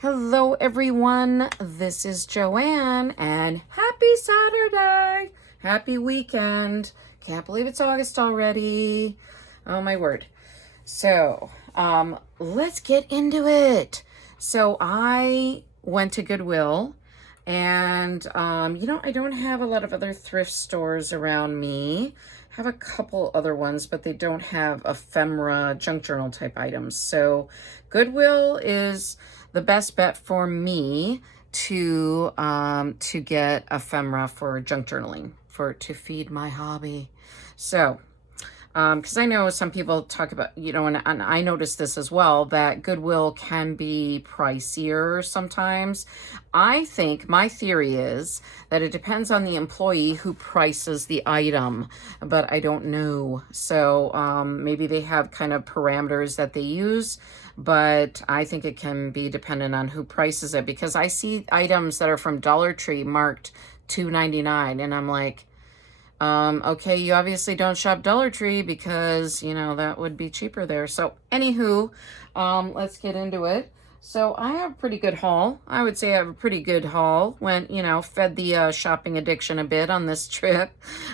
Hello everyone, this is Joanne and happy Saturday, happy weekend. Can't believe it's August already. Oh my word. So, let's get into it. So I went to Goodwill and, I don't have a lot of other thrift stores around me. I have a couple other ones, but they don't have ephemera junk journal type items. So Goodwill is the best bet for me to get ephemera for junk journaling to feed my hobby. So because I know some people talk about, and I noticed this as well, that Goodwill can be pricier sometimes. I think my theory is that it depends on the employee who prices the item, but I don't know. So maybe they have kind of parameters that they use, but I think it can be dependent on who prices it, because I see items that are from Dollar Tree marked $2.99, and I'm like, okay, you obviously don't shop Dollar Tree because, that would be cheaper there. So anywho, let's get into it. So I have a pretty good haul. I would say I have a pretty good haul. Went, fed the shopping addiction a bit on this trip.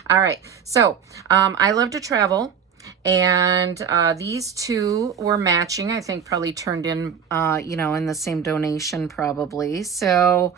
All right. So I love to travel. And these two were matching, I think probably turned in, in the same donation probably. So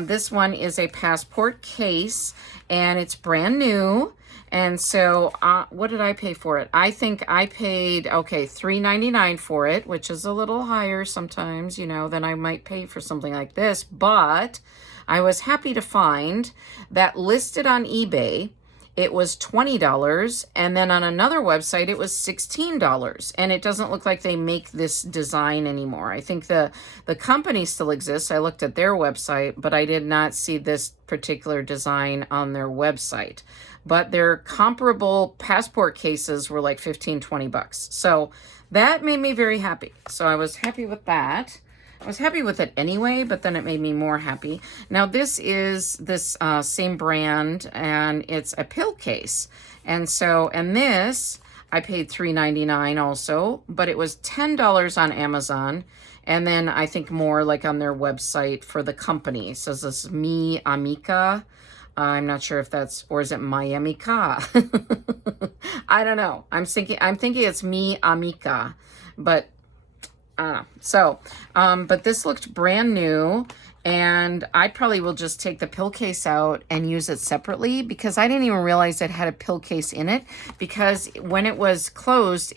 this one is a passport case and it's brand new. And so what did I pay for it? I think I paid, $3.99 for it, which is a little higher sometimes, than I might pay for something like this. But I was happy to find that listed on eBay, it was $20, and then on another website it was $16, and it doesn't look like they make this design anymore. I think the company still exists. I looked at their website, but I did not see this particular design on their website. But their comparable passport cases were like 15, 20 bucks. So that made me very happy. So I was happy with that. I was happy with it anyway, but then it made me more happy. Now this is this same brand, and it's a pill case. And this, I paid $3.99 also, but it was $10 on Amazon. And then I think more like on their website for the company. It says this is Mi Amica. I'm not sure if that's, or is it Miami Ka? I don't know. I'm thinking it's Mi Amica, but but this looked brand new, and I probably will just take the pill case out and use it separately, because I didn't even realize it had a pill case in it, because when it was closed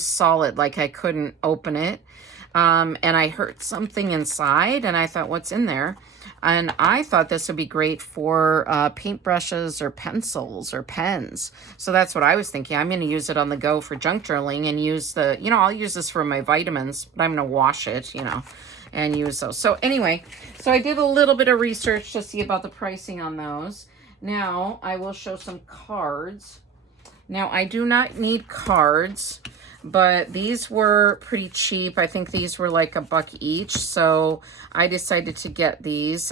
solid, like I couldn't open it. And I heard something inside, and I thought, what's in there? And I thought this would be great for paintbrushes or pencils or pens. So that's what I was thinking. I'm going to use it on the go for junk journaling, and use I'll use this for my vitamins, but I'm going to wash it, and use those. So anyway, so I did a little bit of research to see about the pricing on those. Now I will show some cards. Now I do not need cards, but these were pretty cheap. I think these were like $1 each. So I decided to get these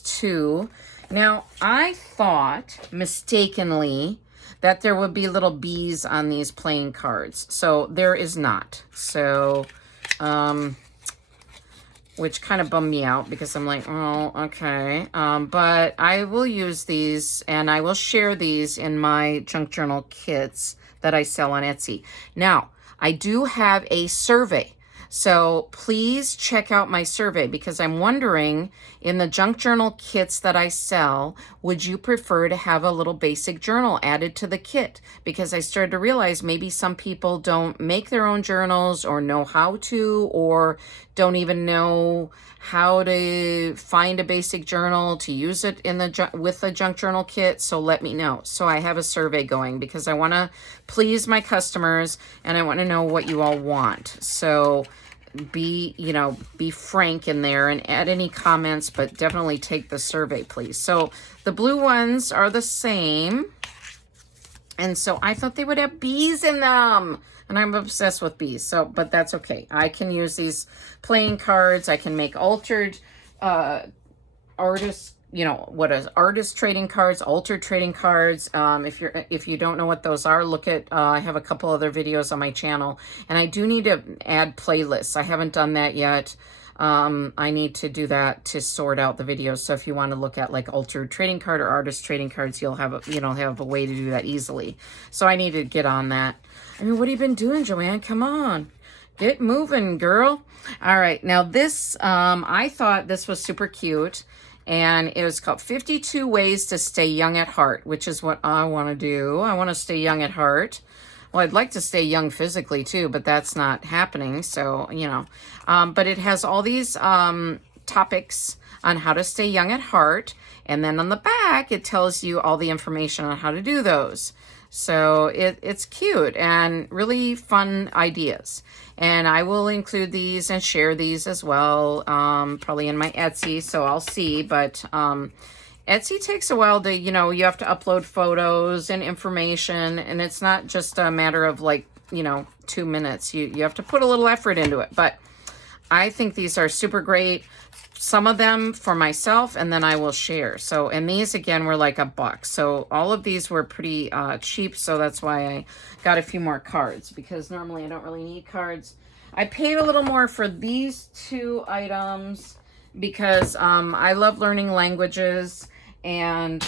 two. Now I thought mistakenly that there would be little bees on these playing cards. So there is not. So, which kind of bummed me out, because I'm like, oh, okay. But I will use these, and I will share these in my junk journal kits that I sell on Etsy. Now, I do have a survey. So please check out my survey, because I'm wondering, in the junk journal kits that I sell, would you prefer to have a little basic journal added to the kit? Because I started to realize maybe some people don't make their own journals, or know how to, or don't even know how to find a basic journal to use it with the junk journal kit. So let me know. So I have a survey going, because I want to please my customers, and I want to know what you all want. So be frank in there and add any comments, but definitely take the survey, please. So the blue ones are the same, and so I thought they would have bees in them, and I'm obsessed with bees. So, but that's okay. I can use these playing cards. I can make altered artist trading cards, altered trading cards. If you don't know what those are, look at, I have a couple other videos on my channel, and I do need to add playlists. I haven't done that yet. I need to do that to sort out the videos. So if you want to look at like altered trading card or artist trading cards, you'll have a way to do that easily. So I need to get on that. I mean, what have you been doing, Joanne? Come on, get moving, girl. All right, now this, I thought this was super cute, and it was called 52 Ways to Stay Young at Heart, which is what I want to do. I want to stay young at heart. Well, I'd like to stay young physically too, but that's not happening. So, but it has all these topics on how to stay young at heart. And then on the back, it tells you all the information on how to do those. So it's cute and really fun ideas. And I will include these and share these as well, probably in my Etsy. So I'll see, but Etsy takes a while to, you have to upload photos and information, and it's not just a matter of like, 2 minutes. You have to put a little effort into it, but I think these are super great. Some of them for myself, and then I will share. So, and these again were like $1. So all of these were pretty cheap. So that's why I got a few more cards, because normally I don't really need cards. I paid a little more for these 2 items because I love learning languages. And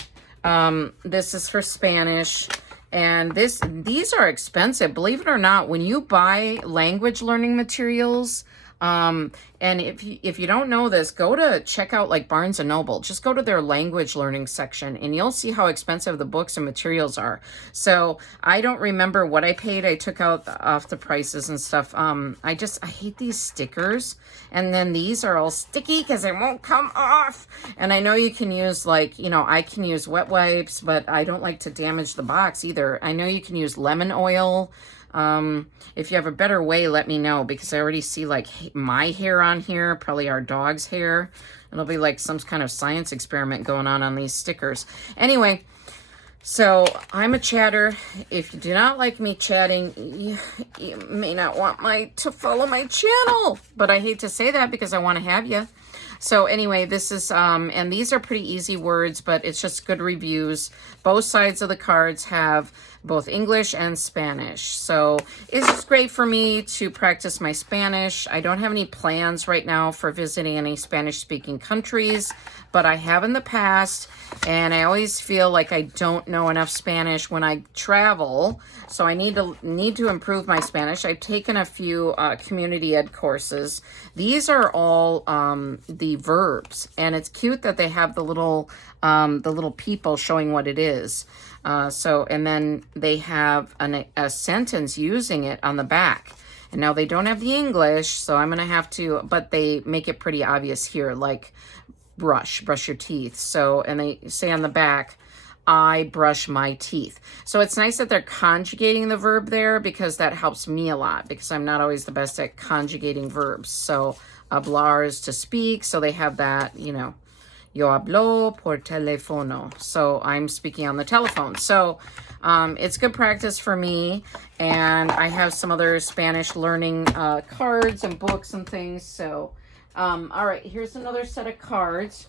this is for Spanish, and these are expensive, believe it or not. When you buy language learning materials, and if you don't know this, go to check out like Barnes and Noble. Just go to their language learning section, and you'll see how expensive the books and materials are. So I don't remember what I paid. I took out off the prices and stuff. I hate these stickers. And then these are all sticky because they won't come off. And I know you can use like, I can use wet wipes, but I don't like to damage the box either. I know you can use lemon oil. If you have a better way, let me know, because I already see like my hair on here, probably our dog's hair. It'll be like some kind of science experiment going on these stickers. Anyway, so I'm a chatter. If you do not like me chatting, you may not want to follow my channel, but I hate to say that because I want to have you. So anyway, this is, and these are pretty easy words, but it's just good reviews. Both sides of the cards have both English and Spanish. So it's just great for me to practice my Spanish. I don't have any plans right now for visiting any Spanish-speaking countries, but I have in the past, and I always feel like I don't know enough Spanish when I travel, so I need to improve my Spanish. I've taken a few community ed courses. These are all the verbs, and it's cute that they have the little people showing what it is. And then they have a sentence using it on the back. And now they don't have the English, so I'm going to have to, but they make it pretty obvious here, like brush your teeth. So, and they say on the back, I brush my teeth. So it's nice that they're conjugating the verb there, because that helps me a lot, because I'm not always the best at conjugating verbs. So hablar is to speak. So they have that, yo hablo por teléfono. So I'm speaking on the telephone. So it's good practice for me. And I have some other Spanish learning cards and books and things. So, all right, here's another set of cards.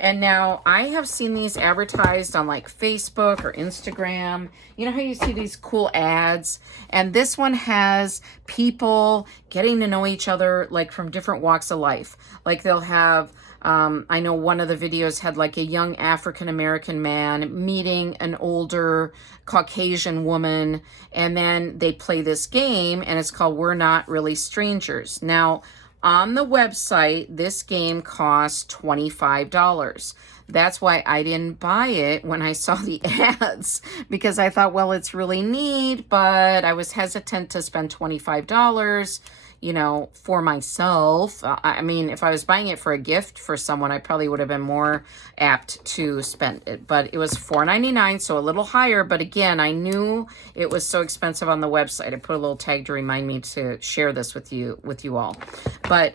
And now I have seen these advertised on like Facebook or Instagram. You know how you see these cool ads? And this one has people getting to know each other like from different walks of life. Like they'll have, I know one of the videos had like a young African-American man meeting an older Caucasian woman. And then they play this game, and it's called We're Not Really Strangers. Now, on the website, this game costs $25. That's why I didn't buy it when I saw the ads, because I thought, well, it's really neat, but I was hesitant to spend $25, for myself. I mean, if I was buying it for a gift for someone, I probably would have been more apt to spend it. But it was $4.99, so a little higher. But again, I knew it was so expensive on the website. I put a little tag to remind me to share this with you all. But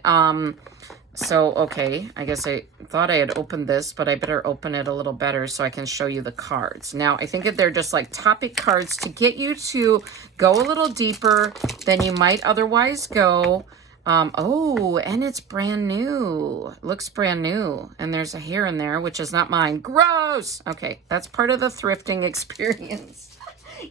so, okay, I guess I thought I had opened this, but I better open it a little better so I can show you the cards. Now, I think that they're just like topic cards to get you to go a little deeper than you might otherwise go. Oh, and it's brand new. It looks brand new. And there's a hair in there, which is not mine. Gross! Okay, that's part of the thrifting experience.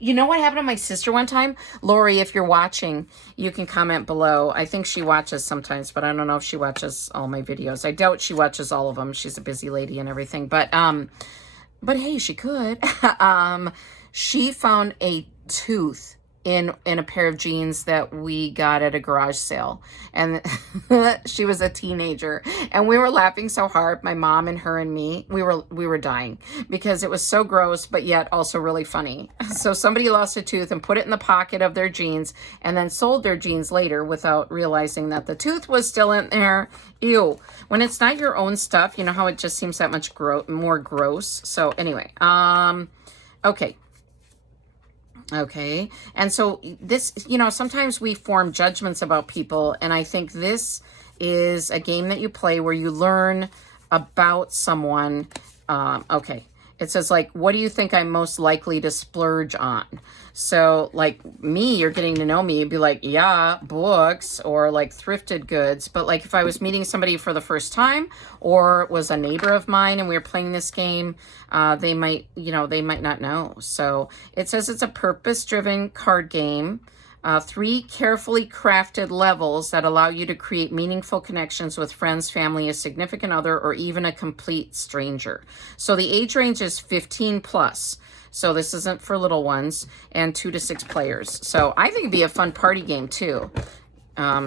You know what happened to my sister one time? Lori, if you're watching, you can comment below. I think she watches sometimes, but I don't know if she watches all my videos. I doubt she watches all of them. She's a busy lady and everything. But hey, she could. She found a tooth in a pair of jeans that we got at a garage sale, and she was a teenager, and we were laughing so hard, my mom and her and me, we were dying because it was so gross but yet also really funny. So somebody lost a tooth and put it in the pocket of their jeans and then sold their jeans later without realizing that the tooth was still in there. Ew. When it's not your own stuff, you know how it just seems that much more gross. So anyway, Okay. And so this, sometimes we form judgments about people. And I think this is a game that you play where you learn about someone. Okay. It says, like, what do you think I'm most likely to splurge on? So, like, me, you're getting to know me, you'd be like, yeah, books, or like thrifted goods. But like if I was meeting somebody for the first time or was a neighbor of mine and we were playing this game, they might not know. So it says it's a purpose-driven card game. 3 carefully crafted levels that allow you to create meaningful connections with friends, family, a significant other, or even a complete stranger. So the age range is 15 plus. So this isn't for little ones, and 2 to 6 players. So I think it'd be a fun party game too.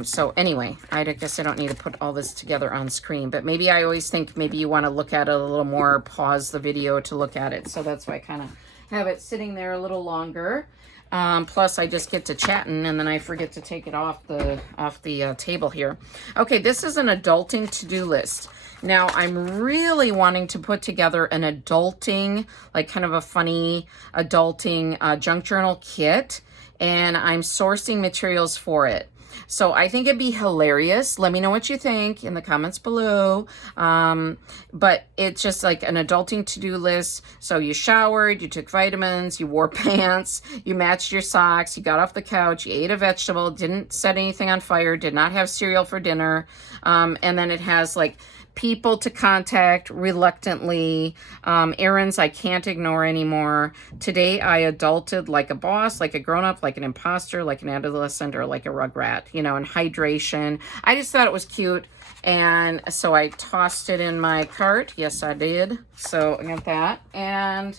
So anyway, I guess I don't need to put all this together on screen, but maybe I always think maybe you want to look at it a little more, pause the video to look at it. So that's why I kind of have it sitting there a little longer. Plus I just get to chatting and then I forget to take it off the table here. Okay, this is an adulting to-do list. Now I'm really wanting to put together an adulting, like kind of a funny adulting junk journal kit, and I'm sourcing materials for it. So I think it'd be hilarious. Let me know what you think in the comments below. But it's just like an adulting to-do list. So you showered, you took vitamins, you wore pants, you matched your socks, you got off the couch, you ate a vegetable, didn't set anything on fire, did not have cereal for dinner. And then it has like people to contact reluctantly, errands I can't ignore anymore. Today I adulted like a boss, like a grown-up, like an imposter, like an adolescent, or like a rugrat, and hydration. I just thought it was cute, and so I tossed it in my cart. Yes, I did. So I got that. And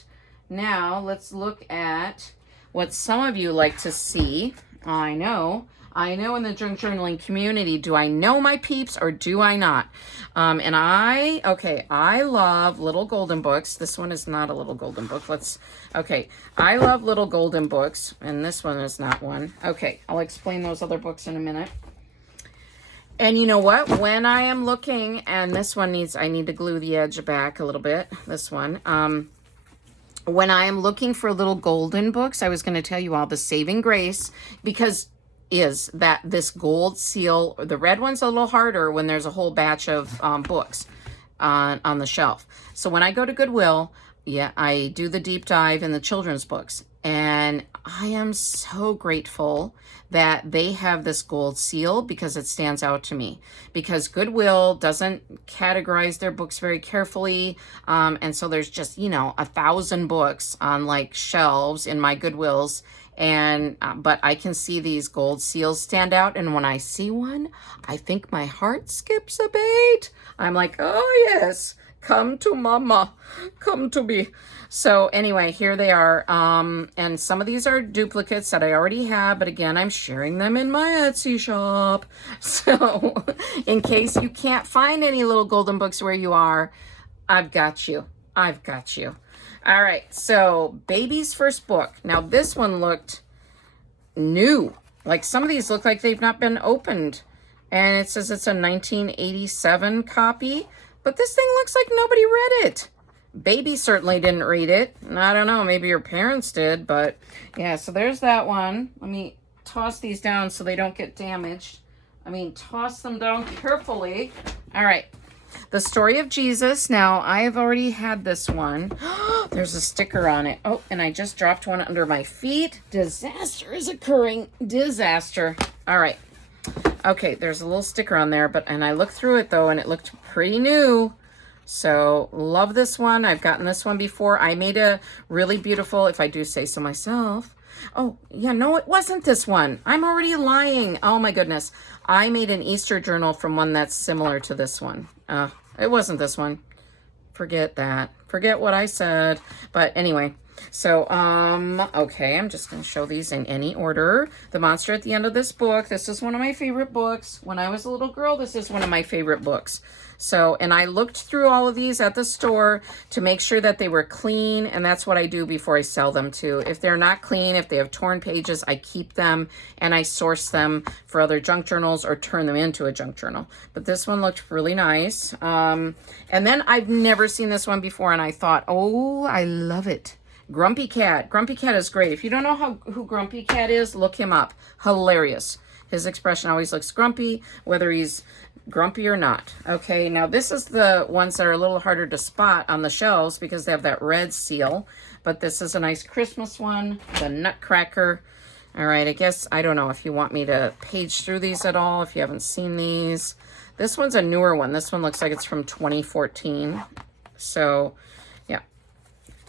now let's look at what some of you like to see. I know in the junk journaling community, do I know my peeps or do I not? And I love little golden books. This one is not a little golden book. I love little golden books, and this one is not one. Okay, I'll explain those other books in a minute. And you know what? When I am looking, and this one I need to glue the edge back a little bit, this one. When I am looking for little golden books, I was going to tell you all the saving grace, because is that this gold seal, the red one's a little harder when there's a whole batch of books on the shelf. So when I go to Goodwill, I do the deep dive in the children's books, and I am so grateful that they have this gold seal, because it stands out to me, because Goodwill doesn't categorize their books very carefully, and so there's just 1,000 books on like shelves in my Goodwills, and but I can see these gold seals stand out, and when I see one, I think my heart skips a beat. I'm like, oh yes, come to mama, come to me. So anyway, here they are. And some of these are duplicates that I already have, but again, I'm sharing them in my Etsy shop. So in case you can't find any little golden books where you are, I've got you. All right, so baby's first book. Now this one looked new. Like some of these look like they've not been opened. And it says it's a 1987 copy, but this thing looks like nobody read it. Baby certainly didn't read it. I don't know, maybe your parents did, but yeah, so there's that one. Let me toss these down so they don't get damaged. Toss them down carefully. All right. The Story of Jesus. Now, I have already had this one. There's a sticker on it. Oh, and I just dropped one under my feet. Disaster is occurring. Disaster. All right. Okay, there's a little sticker on there, and I looked through it, though, and it looked pretty new. So love this one. I've gotten this one before. I made a really beautiful, if I do say so myself. Oh, yeah, no, it wasn't this one. I'm already lying. Oh my goodness. I made an Easter journal from one that's similar to this one. It wasn't this one. Forget that. Forget what I said. But anyway, so, okay, I'm just going to show these in any order. The monster at the end of this book. This is one of my favorite books. When I was a little girl, this is one of my favorite books. So, and I looked through all of these at the store to make sure that they were clean, and that's what I do before I sell them too. If they're not clean, if they have torn pages, I keep them and I source them for other junk journals or turn them into a junk journal. But this one looked really nice. And then I've never seen this one before, and I thought, oh, I love it. Grumpy Cat. Grumpy Cat is great. If you don't know who Grumpy Cat is, look him up. Hilarious. His expression always looks grumpy, whether he's grumpy or not. Okay, now this is the ones that are a little harder to spot on the shelves because they have that red seal. But this is a nice Christmas one, the Nutcracker. All right, I guess, I don't know if you want me to page through these at all, if you haven't seen these. This one's a newer one. This one looks like it's from 2014. So, yeah.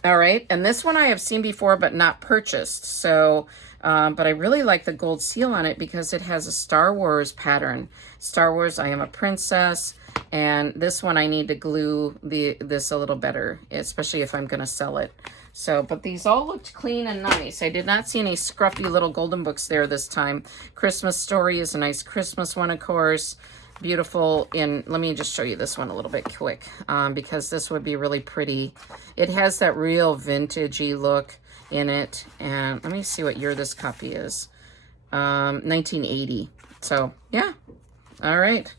All right, and this one I have seen before but not purchased. So, but I really like the gold seal on it because it has a Star Wars pattern. Star Wars, I am a princess, and this one I need to glue this a little better, especially if I'm going to sell it. So, but these all looked clean and nice. I did not see any scruffy little golden books there this time. Christmas Story is a nice Christmas one, of course. Beautiful let me just show you this one a little bit quick, because this would be really pretty. It has that real vintagey look in it, and let me see what year this copy is. 1980. So yeah, all right.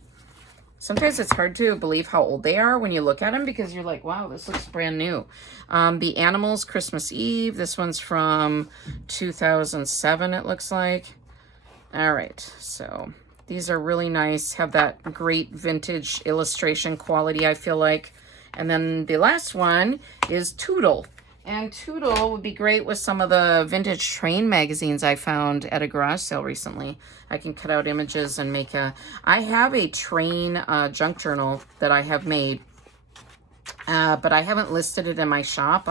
Sometimes it's hard to believe how old they are when you look at them because you're like, wow, this looks brand new. The Animals Christmas Eve. This one's from 2007, it looks like. All right, so these are really nice, have that great vintage illustration quality, I feel like. And then the last one is Toodle. And Toodle would be great with some of the vintage train magazines I found at a garage sale recently. I can cut out images and make I have a train junk journal that I have made, but I haven't listed it in my shop.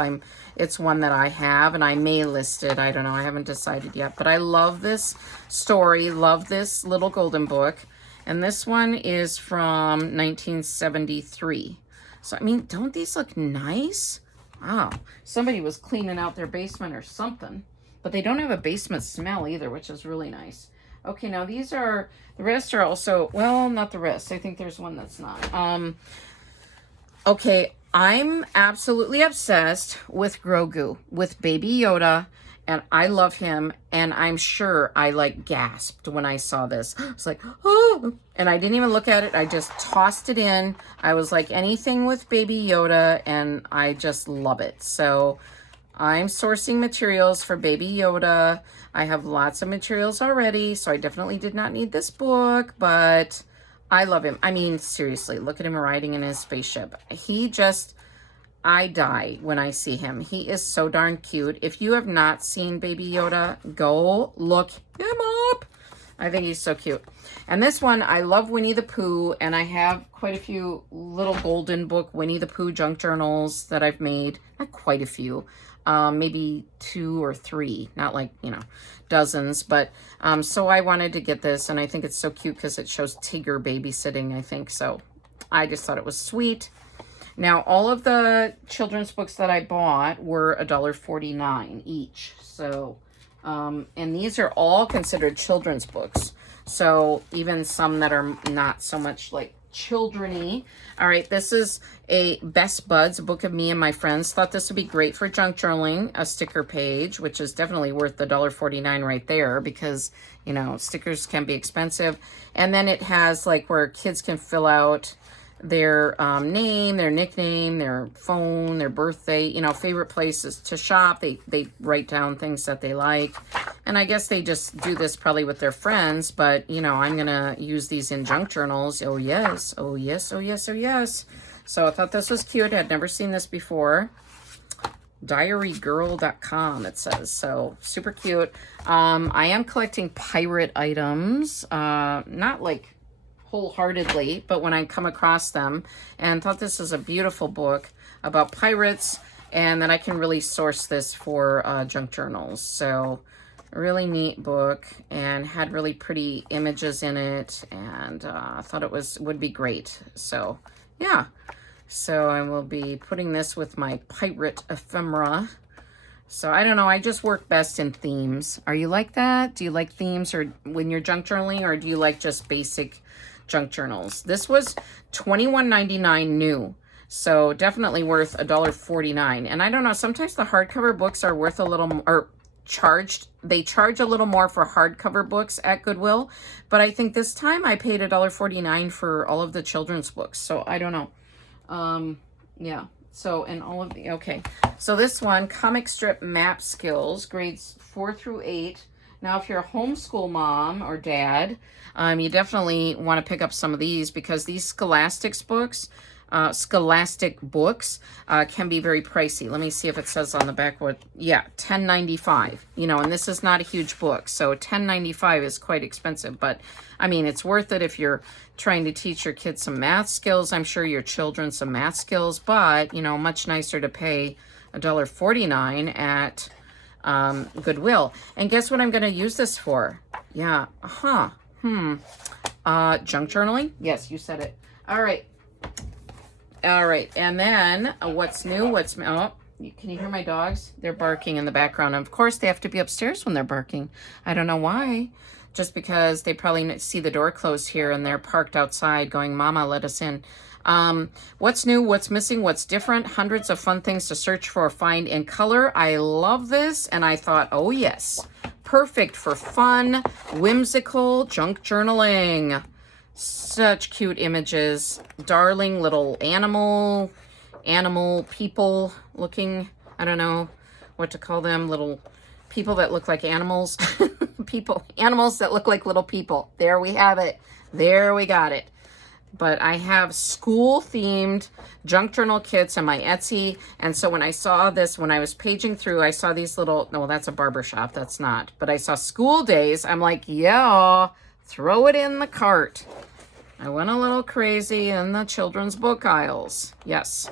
It's one that I have, and I may list it. I don't know. I haven't decided yet. But I love this story, love this little golden book. And this one is from 1973. So, I mean, don't these look nice? Wow. Somebody was cleaning out their basement or something. But they don't have a basement smell either, which is really nice. Okay, now these are, the rest are also, well, not the rest. I think there's one that's not. Okay, I'm absolutely obsessed with Grogu, with Baby Yoda, and I love him, and I'm sure I like gasped when I saw this. I was like, oh, and I didn't even look at it. I just tossed it in. I was like, anything with Baby Yoda, and I just love it. So I'm sourcing materials for Baby Yoda. I have lots of materials already, so I definitely did not need this book, but I love him. I mean, seriously, look at him riding in his spaceship. I die when I see him. He is so darn cute. If you have not seen Baby Yoda, go look him up. I think he's so cute. And this one, I love Winnie the Pooh, and I have quite a few little golden book Winnie the Pooh junk journals that I've made. Not quite a few. Maybe 2 or 3, not like, dozens, but so I wanted to get this, and I think it's so cute because it shows Tigger babysitting, I think. So I just thought it was sweet. Now, all of the children's books that I bought were $1.49 each. So, and these are all considered children's books. So even some that are not so much like children-y. All right, this is a Best Buds, a book of me and my friends. Thought this would be great for junk journaling, a sticker page, which is definitely worth the $1.49 right there because, stickers can be expensive. And then it has like where kids can fill out their name, their nickname, their phone, their birthday, favorite places to shop. They write down things that they like. And I guess they just do this probably with their friends, but I'm going to use these in junk journals. Oh yes, oh yes, oh yes, oh yes. So I thought this was cute. I'd never seen this before. Diarygirl.com it says. So super cute. I am collecting pirate items. Not like wholeheartedly, but when I come across them, and thought this is a beautiful book about pirates, and that I can really source this for junk journals. So a really neat book, and had really pretty images in it, and I thought it would be great. So yeah, so I will be putting this with my pirate ephemera. So I don't know, I just work best in themes. Are you like that? Do you like themes or when you're junk journaling, or do you like just basic junk journals? This was $21.99 new. So definitely worth $1.49. And I don't know, sometimes the hardcover books are worth a little, or they charge a little more for hardcover books at Goodwill. But I think this time I paid $1.49 for all of the children's books. So I don't know. Yeah. So, and all of the, okay. So this one, comic strip map skills, grades 4 through 8. Now, if you're a homeschool mom or dad, you definitely want to pick up some of these, because these scholastic books can be very pricey. Let me see if it says on the back what, yeah, $10.95. You know, and this is not a huge book, so $10.95 is quite expensive, but I mean, it's worth it if you're trying to teach your kids some math skills. I'm sure your children some math skills, but you know, much nicer to pay $1.49 at Goodwill. And guess what I'm going to use this for? Yeah, junk journaling. Yes, you said it. All right. And then what's new? Oh, can you hear my dogs? They're barking in the background. And of course, they have to be upstairs when they're barking. I don't know why. Just because they probably see the door closed here, and they're parked outside going, Mama, let us in. What's new? What's missing? What's different? Hundreds of fun things to search for, find, in color. I love this. And I thought, oh yes, perfect for fun, whimsical junk journaling. Such cute images, darling little animal people looking, I don't know what to call them, little people that look like animals. Animals that look like little people. There we have it. There we got it. But I have school themed junk journal kits on my Etsy. And so when I saw this, when I was paging through, I saw these little, no, that's a barber shop. That's not. But I saw school days. I'm like, yeah, throw it in the cart. I went a little crazy in the children's book aisles. Yes.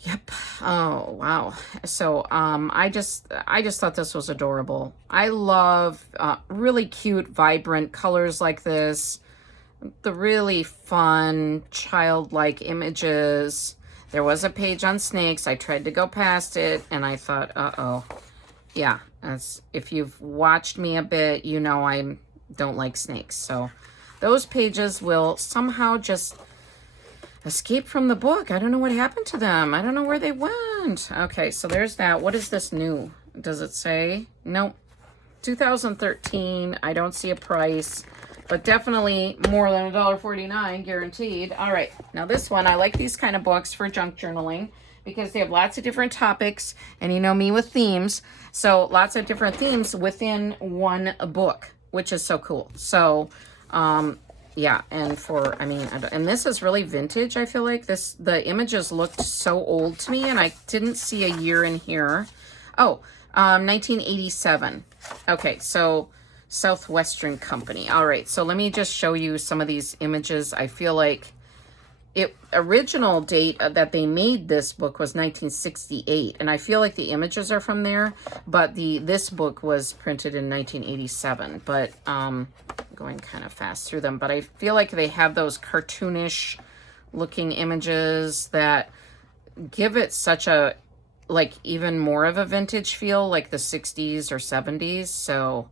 Yep. Oh, wow. So, I just thought this was adorable. I love really cute, vibrant colors like this. The really fun, childlike images. There was a page on snakes. I tried to go past it, and I thought, uh-oh. Yeah, if you've watched me a bit, you know I don't like snakes. So those pages will somehow just escape from the book. I don't know what happened to them. I don't know where they went. Okay, so there's that. What is this new? Does it say? Nope. 2013. I don't see a price, but definitely more than $1.49 guaranteed. All right, now this one, I like these kind of books for junk journaling because they have lots of different topics, and you know me with themes, so lots of different themes within one book, which is so cool. So yeah, and and this is really vintage. I feel like the images looked so old to me, and I didn't see a year in here. Oh, 1987. Okay, so Southwestern Company. All right, so let me just show you some of these images. I feel like original date that they made this book was 1968, and I feel like the images are from there, but this book was printed in 1987. But going kind of fast through them, but I feel like they have those cartoonish looking images that give it such a, like, even more of a vintage feel, like the 60s or 70s. So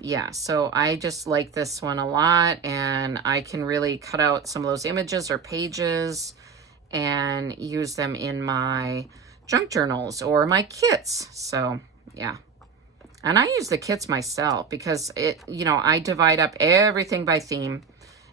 yeah, so I just like this one a lot, and I can really cut out some of those images or pages and use them in my junk journals or my kits. So yeah, and I use the kits myself because I divide up everything by theme.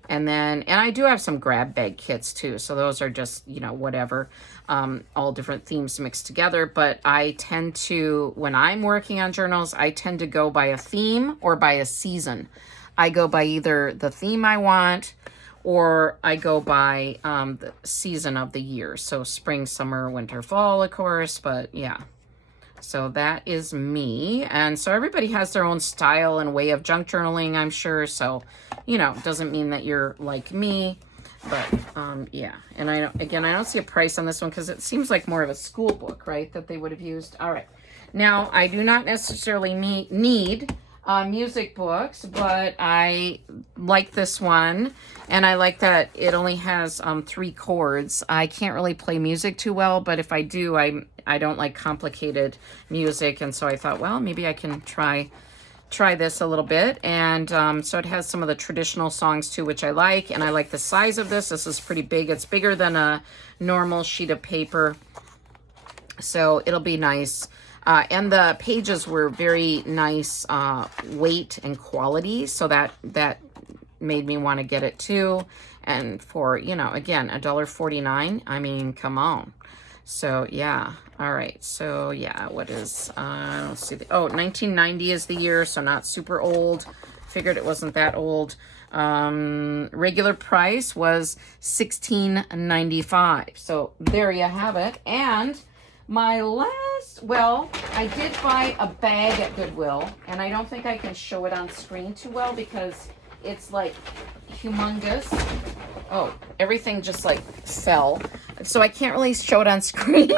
And I do have some grab bag kits too. So those are just, whatever, all different themes mixed together. But I tend to, when I'm working on journals, I tend to go by a theme or by a season. I go by either the theme I want, or I go by the season of the year. So spring, summer, winter, fall, of course. But yeah. So that is me. And so everybody has their own style and way of junk journaling, I'm sure. So, you know, doesn't mean that you're like me. But, yeah. And I don't see a price on this one because it seems like more of a school book, right, that they would have used. All right. Now, I do not necessarily need music books, but I like this one, and I like that it only has 3 chords. I can't really play music too well, but if I do, I don't like complicated music, and so I thought, well, maybe I can try this a little bit. And so it has some of the traditional songs too, which I like, and I like the size of this. This is pretty big. It's bigger than a normal sheet of paper, so it'll be nice. And the pages were very nice weight and quality, so that made me want to get it too. And for, you know, again, $1.49, I mean, come on. So yeah, all right. So yeah, what is, I don't see the, 1990 is the year, so not super old. Figured it wasn't that old. Regular price was $16.95. So there you have it. And my last, well, I did buy a bag at Goodwill, and I don't think I can show it on screen too well because it's like humongous. Oh, everything just like fell. So I can't really show it on screen.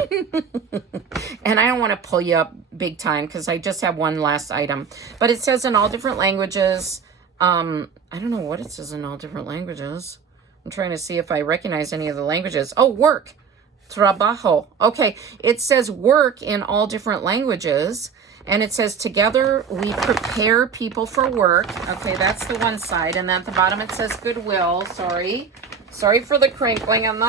And I don't want to pull you up big time because I just have one last item. But it says in all different languages. I don't know what it says in all different languages. I'm trying to see if I recognize any of the languages. Oh, work. Trabajo. Okay, it says work in all different languages, and it says together we prepare people for work. Okay, that's the one side, and then at the bottom it says Goodwill. Sorry for the crinkling and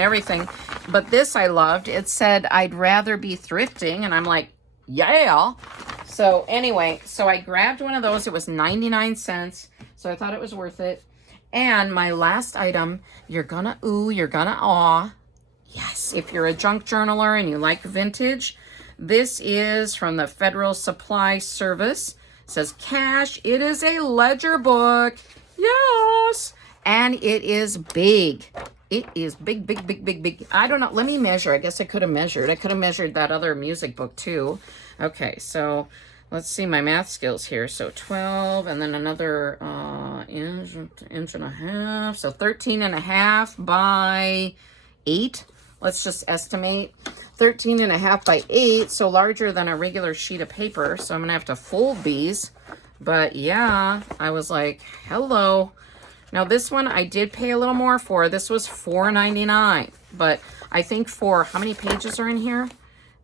everything, but this I loved. It said I'd rather be thrifting, and I'm like, yeah. So anyway, so I grabbed one of those. It was 99 cents, so I thought it was worth it. And my last item, you're gonna ooh, you're gonna awe. Yes, if you're a junk journaler and you like vintage, this is from the Federal Supply Service. It says cash. It is a ledger book. Yes. And it is big. It is big, big, big, big, big. I don't know. Let me measure. I guess I could have measured. I could have measured that other music book too. Okay, so let's see my math skills here. So 12 and then another inch and a half. So 13 and a half by 8. Let's just estimate 13 and a half by 8. So larger than a regular sheet of paper. So I'm going to have to fold these. But yeah, I was like, hello. Now this one I did pay a little more for. This was $4.99. But I think for how many pages are in here?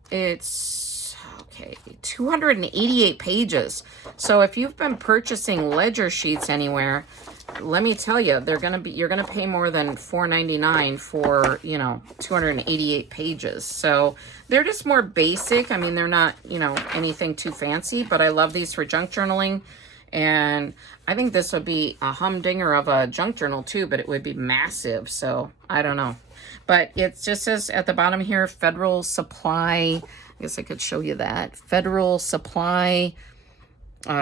It's, okay, 288 pages. So if you've been purchasing ledger sheets anywhere, let me tell you, you're gonna pay more than $4.99 for, you know, 288 pages. So they're just more basic. I mean, they're not, you know, anything too fancy, but I love these for junk journaling. And I think this would be a humdinger of a junk journal too, but it would be massive. So I don't know. But it just says at the bottom here, Federal Supply, I guess I could show you that. Federal Supply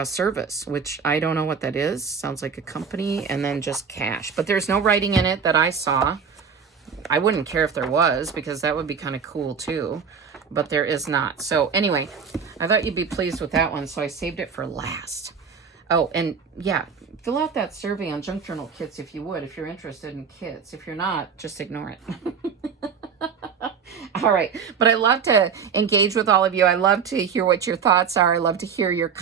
Service, which I don't know what that is. Sounds like a company, and then just cash. But there's no writing in it that I saw. I wouldn't care if there was, because that would be kind of cool too. But there is not. So anyway, I thought you'd be pleased with that one, so I saved it for last. Oh, and yeah, fill out that survey on junk journal kits if you would, if you're interested in kits. If you're not, just ignore it. All right, but I love to engage with all of you. I love to hear what your thoughts are. I love to hear your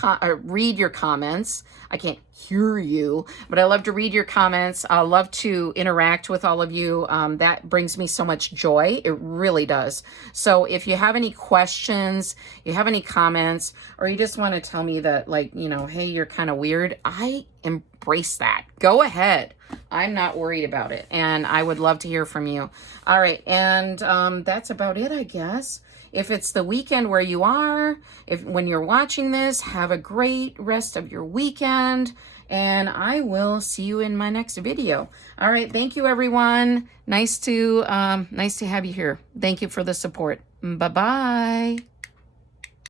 read your comments. I can't hear you, but I love to read your comments. I love to interact with all of you. That brings me so much joy. It really does. So if you have any questions, you have any comments, or you just want to tell me that, like, you know, hey, you're kind of weird, I embrace that. Go ahead. I'm not worried about it, and I would love to hear from you. All right, and that's about it, I guess. If it's the weekend where you are, when you're watching this, have a great rest of your weekend, and I will see you in my next video. All right, thank you, everyone. Nice to have you here. Thank you for the support. Bye-bye.